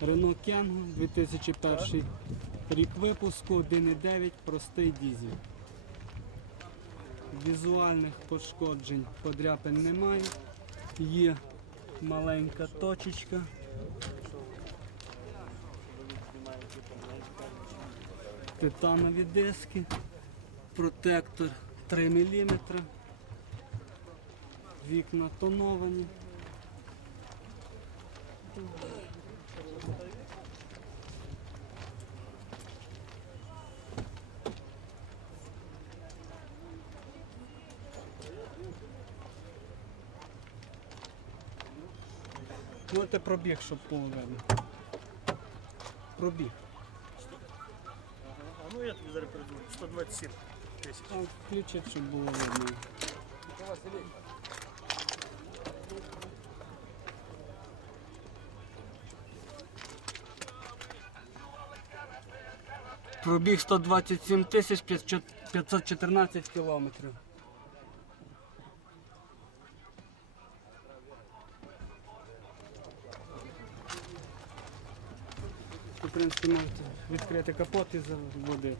Renault Kangoo 2001 рік випуску 1.9 простий дізель. Візуальних пошкоджень подряпин немає. Є маленька точечка. Титанові диски. Протектор 3 мм. Вікна тоновані. Можете пробіг, щоб було видно. Пробіг. А ну я тобі зараз передаю. 127 тисяч. А включить, щоб було видно. Пробіг 127 тисяч 514 кілометрів. В принципі, можете відкрити капот і заводити.